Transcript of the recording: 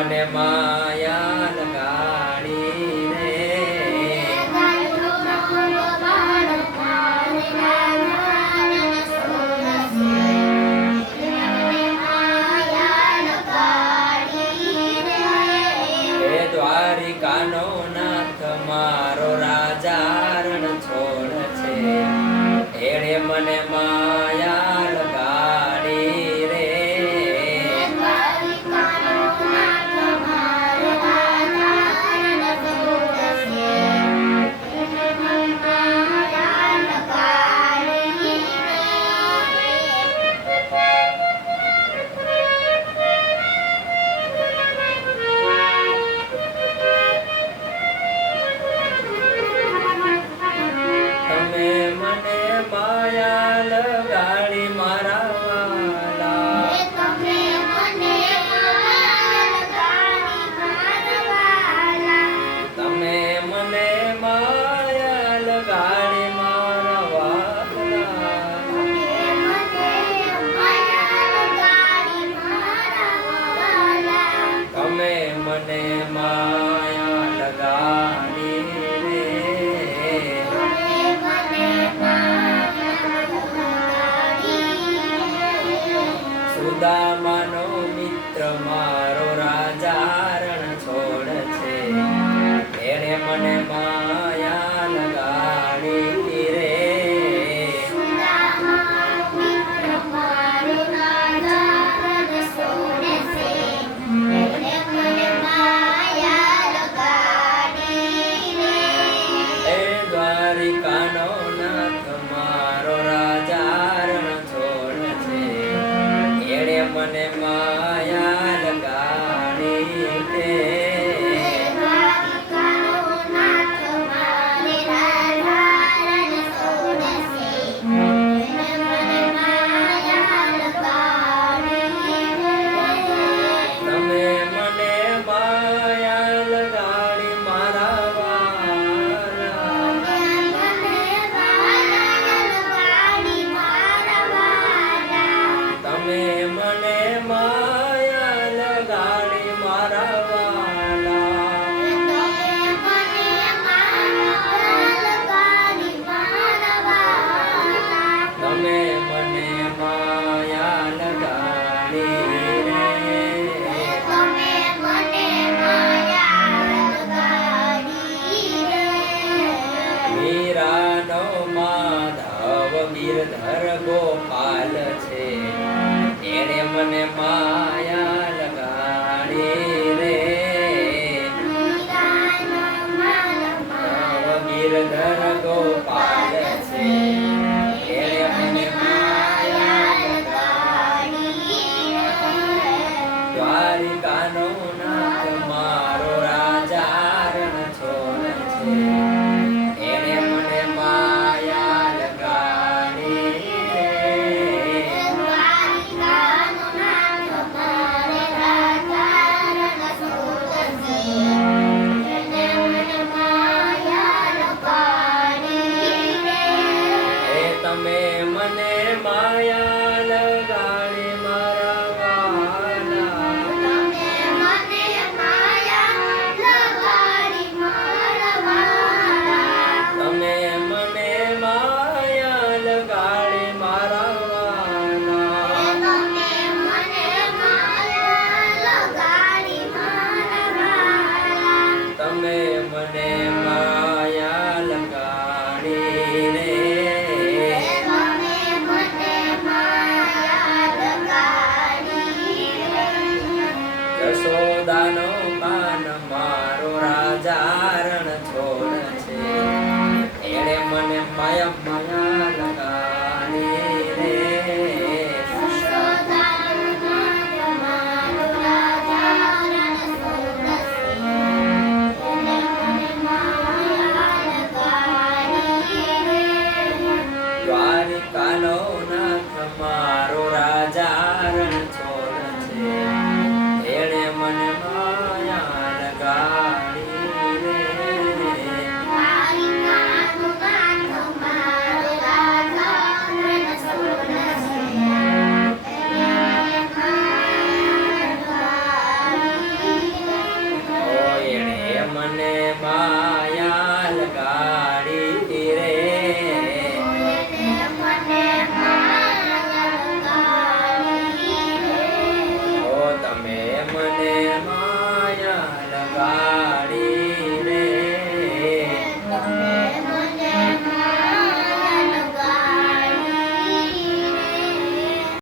મને માયા લગાડી રે દ્વારિકાનો નાથ મારો રાજા રણ છોડ છે એણે મને માયા લગાડી રે માયા લગાડી મારા વાલા તમે મને માયા લગાડી મારા વાલા તમે મને માયા લગાડી મારા વાલા તમે મને માયા લગાડી રે સુદામાનો મિત્ર મારો રાજા રણ છોડ છે એણે મને માયા લગાડી રે દ્વારિકાનો નાથ મારો રાજા રણ છોડ છે એણે મને માયા લગાડી રે તમે મને માયા લગાડી મારા વાલા તમે મને માયા લગાડી મારા વાલા તમે મને માયા લગાડી રે મીરાનો માધવ ગિરધર ગોપાલ છે એણે મને માયા લગાડી રે ગિરધર ગોપાલ છે એણે મને દ્વારિકાનો નાથ મારો રાજા રણ છોડ છે એણે મને માયા લગાડી રે તમે મને માયા લગાડી મારા વાલા તમે મને માયા લગાડી મારા વાલા તમે મને માયા લગાડી રે યશોદાનો